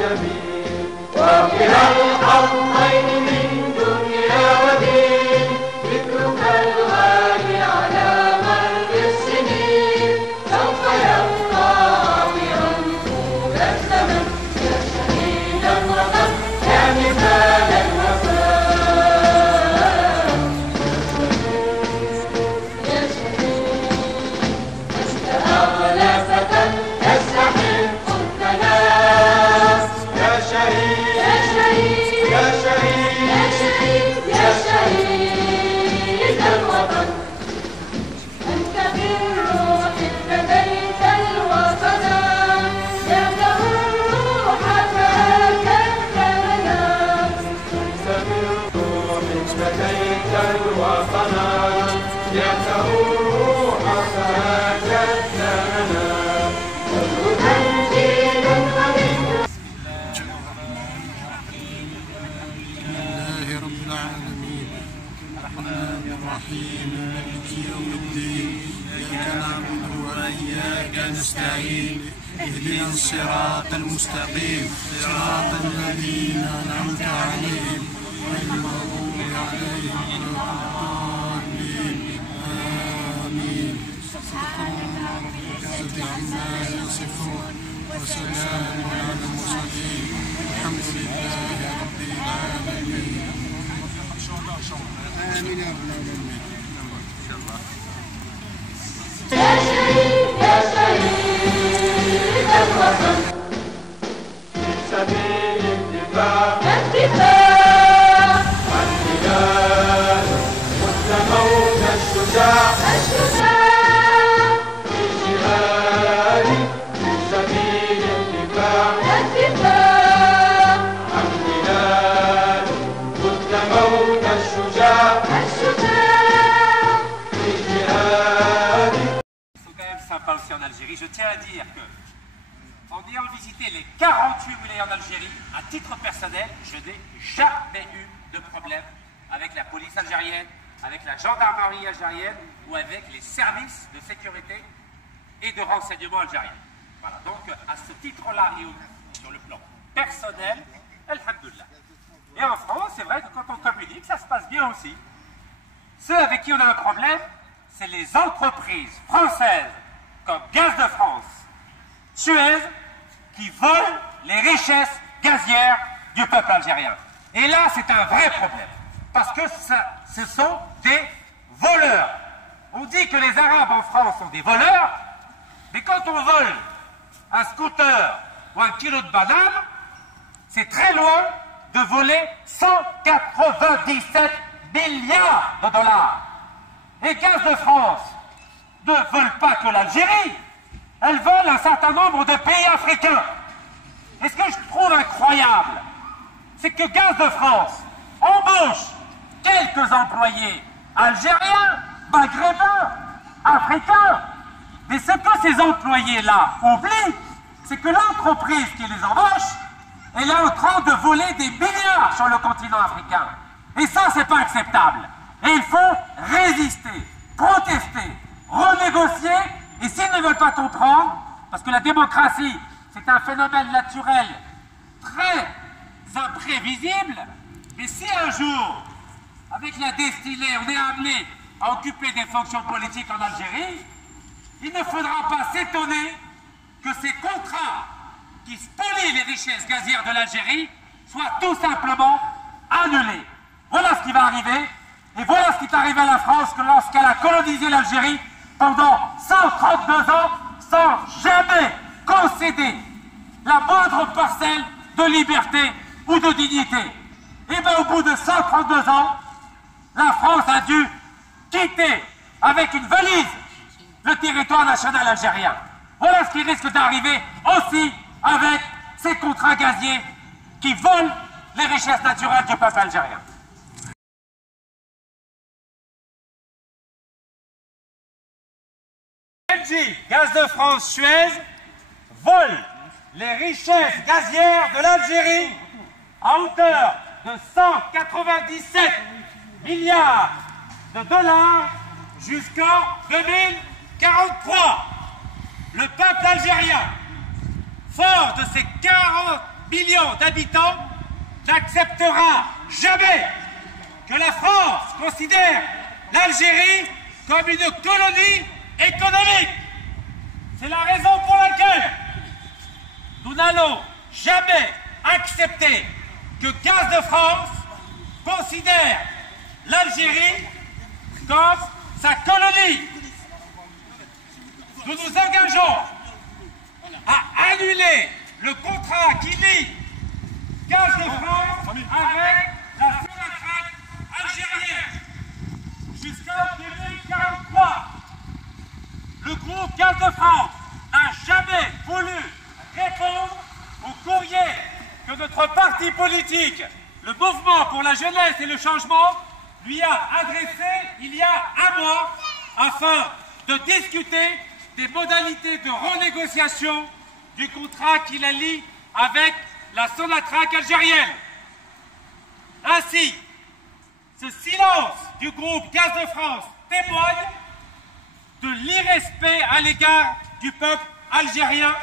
جميل وكلا الحظين من دنيا ودين ذكرك الغالي على مر السنين سوف يبقى عابرا طول الزمن يا شهيد الوطن يا مثال الوفاء يا شهيد لست أغلى فتى يستحق الثناء يا شهيد يا شهيد يا شهيد يا شهيد يا شهيد الوطن أنت بالروح ابتديت الوطن يا له الروح فهاك الثمنا أنت بالروح ابتديت الوطن يا له الروح فهاك الثمنا تنزيل غريب لله رب العالمين الرحمن الرحيم مالك يوم الدين إياك نعبد وإياك نستعين اهدنا الصراط المستقيم صراط الذين أنعمت عليهم غير المغضوب عليهم ولا الضالين آمين صدق الله رب العزة عما يصفون وسلام على المرسلين الحمد لله رب العالمين آمين يا رب العالمين يا شهيد يا شهيد الوطن في سبيل الدفاع عن بلاد مت موت الشجاع في جهاد في سبيل الدفاع عن بلاد مت موت الشجاع في جهاد. Ils sont quand même sympas aussi en Algérie. Je tiens à dire que, en ayant visité les 48 wilayas en Algérie, à titre personnel, je n'ai jamais eu de problème avec la police algérienne, avec la gendarmerie algérienne ou avec les services de sécurité et de renseignement algériens. Voilà, donc à ce titre-là et sur le plan personnel, alhamdoulilah. Et en France, c'est vrai que quand on communique, ça se passe bien aussi. Ceux avec qui on a un problème, c'est les entreprises françaises comme Gaz de France, Suez, qui volent les richesses gazières du peuple algérien. Et là, c'est un vrai problème, parce que ce sont des voleurs. On dit que les Arabes en France sont des voleurs, mais quand on vole un scooter ou un kilo de banane, c'est très loin de voler 197 milliards de dollars. Et Gaz de France ne vole pas que l'Algérie, elle vole un certain nombre de pays africains. Et ce que je trouve incroyable, c'est que Gaz de France embauche quelques employés algériens, maghrébins, africains. Mais ce que ces employés-là oublient, c'est que l'entreprise qui les embauche, elle est en train de voler des milliards sur le continent africain. Et ça, c'est pas acceptable. Et il faut résister, protester, renégocier. Et s'ils ne veulent pas comprendre, parce que la démocratie, c'est un phénomène naturel très imprévisible, mais si un jour, avec la destinée, on est amené à occuper des fonctions politiques en Algérie, il ne faudra pas s'étonner que ces contrats qui spolient les richesses gazières de l'Algérie soient tout simplement annulés. Voilà ce qui va arriver, et voilà ce qui est arrivé à la France lorsqu'elle a colonisé l'Algérie pendant 132 ans sans jamais concéder la moindre parcelle de liberté ou de dignité. Et bien au bout de 132 ans, la France a dû quitter avec une valise le territoire national algérien. Voilà ce qui risque d'arriver aussi avec ces contrats gaziers qui volent les richesses naturelles du peuple algérien. Engie, Gaz de France, Suez volent les richesses gazières de l'Algérie à hauteur de 197 milliards de dollars jusqu'en 2043. Le peuple algérien, fort de ses millions d'habitants n'acceptera jamais que la France considère l'Algérie comme une colonie économique. C'est la raison pour laquelle nous n'allons jamais accepter que Gaz de France considère l'Algérie comme sa colonie. Nous nous engageons à annuler le contrat qui lie Gaz de France avec la Sonatrach algérienne jusqu'en 2043. Le groupe Gaz de France n'a jamais voulu répondre au courrier que notre parti politique, le Mouvement pour la jeunesse et le changement, lui a adressé il y a un mois afin de discuter des modalités de renégociation du contrat qui la lie avec la Sonatrach algérienne. Ainsi, ce silence du groupe Gaz de France témoigne de l'irrespect à l'égard du peuple algérien.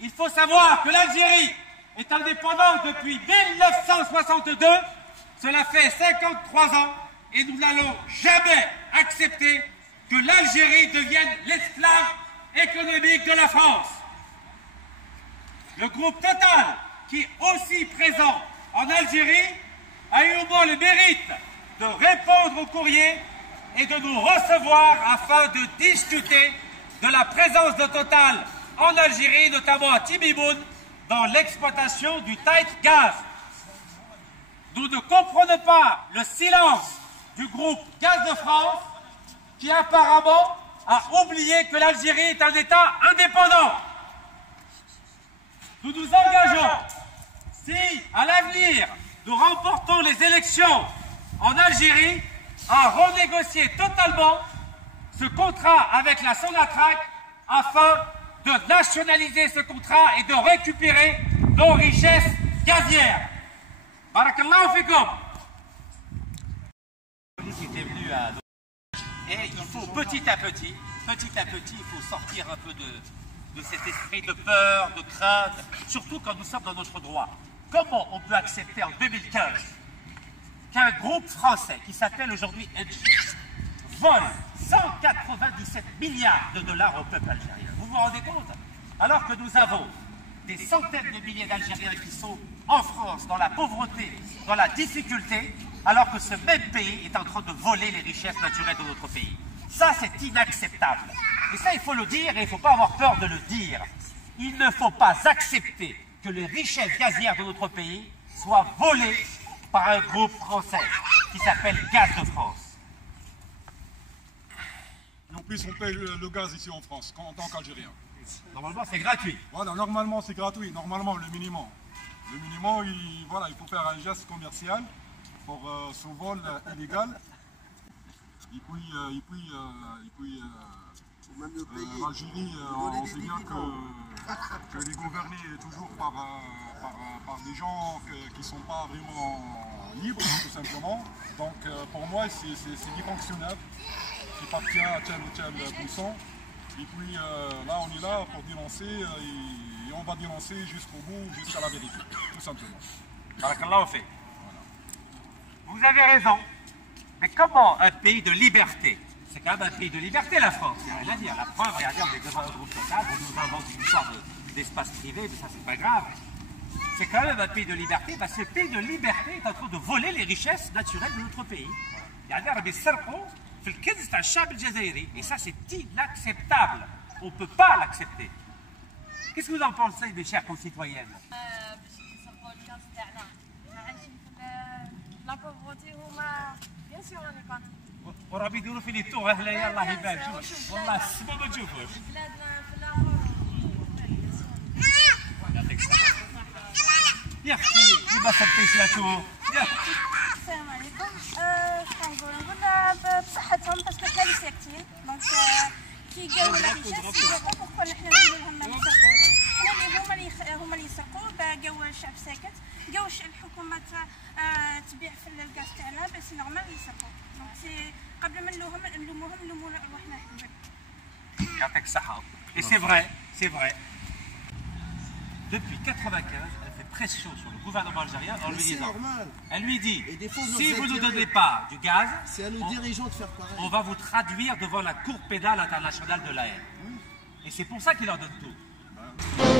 Il faut savoir que l'Algérie est indépendante depuis 1962. Cela fait 53 ans et nous n'allons jamais accepter que l'Algérie devienne l'esclave économique de la France. Le groupe Total, qui est aussi présent en Algérie, a eu au moins le mérite de répondre au courrier et de nous recevoir afin de discuter de la présence de Total en Algérie, notamment à Timimoun, dans l'exploitation du tight gaz. Nous ne comprenons pas le silence du groupe Gaz de France qui apparemment a oublié que l'Algérie est un État indépendant. Nous nous engageons, si à l'avenir nous remportons les élections en Algérie, à renégocier totalement ce contrat avec la Sonatrach afin de nationaliser ce contrat et de récupérer nos richesses gazières. Barakallahu fikum. Et il faut petit à petit, il faut sortir un peu de cet esprit de peur, de crainte, surtout quand nous sommes dans notre droit. Comment on peut accepter en 2015 qu'un groupe français qui s'appelle aujourd'hui Engie vole 197 milliards de dollars au peuple algérien? Vous vous rendez compte? Alors que nous avons des centaines de milliers d'Algériens qui sont en France, dans la pauvreté, dans la difficulté, alors que ce même pays est en train de voler les richesses naturelles de notre pays. Ça, c'est inacceptable. Et ça, il faut le dire et il ne faut pas avoir peur de le dire. Il ne faut pas accepter que les richesses gazières de notre pays soient volées par un groupe français qui s'appelle Gaz de France. Et en plus, on paye le gaz ici en France, en tant qu'Algérien. Normalement, c'est gratuit. Voilà, normalement, c'est gratuit. Normalement, le minimum. Le minimum, il faut faire un geste commercial pour ce vol illégal. Et puis, l'Algérie, on sait bien que les gouvernés toujours par des gens qui ne sont pas vraiment libres, tout simplement. Donc, pour moi, c'est dysfonctionnel. C'est pas bien à tel ou tel puissant. Et puis, là, on est là pour dénoncer et on va dénoncer jusqu'au bout, jusqu'à la vérité, tout simplement. Barakallahu fi. Vous avez raison. Mais comment un pays de liberté, c'est quand même un pays de liberté la France, il n'y a rien à dire. La preuve, regardez, on est devant un groupe Total, on nous invente une histoire d'espace privé, mais ça c'est pas grave. C'est quand même un pays de liberté, parce que ce pays de liberté est en train de voler les richesses naturelles de notre pays. Et ça c'est inacceptable. On ne peut pas l'accepter. Qu'est-ce que vous en pensez, mes chers concitoyennes? وراه يديروا فين التوه هنايا الله يبارك شوف والله السما ما تشوفوش. يا اختي لما سبتيش لا توه يا اختي. السلام عليكم. نقول بصحتهم باسكو حنا اللي ساكتين دونك كي قالوا لا ريشاس بوركوا نحنا نقولوا لهم ما يسرقوش. حنا اللي هما اللي يسرقوا قاو الشعب ساكت قاو الحكومه تبيع في الغاز تاعنا بس نورمال يسرقوا دونك سي قبل ما نلوموهم نلوموا روحنا حنا. يعطيك الصحة. Et c'est vrai, c'est vrai. depuis 1995, elle fait pression sur le gouvernement algérien en lui disant, normal. elle lui dit, Et défendre si leurs vous ne nous intérêts. donnez pas du gaz, C'est à nos dirigeants de faire pareil. on va vous traduire devant la Cour pénale internationale de La Haye. Et c'est pour ça qu'il leur donne tout.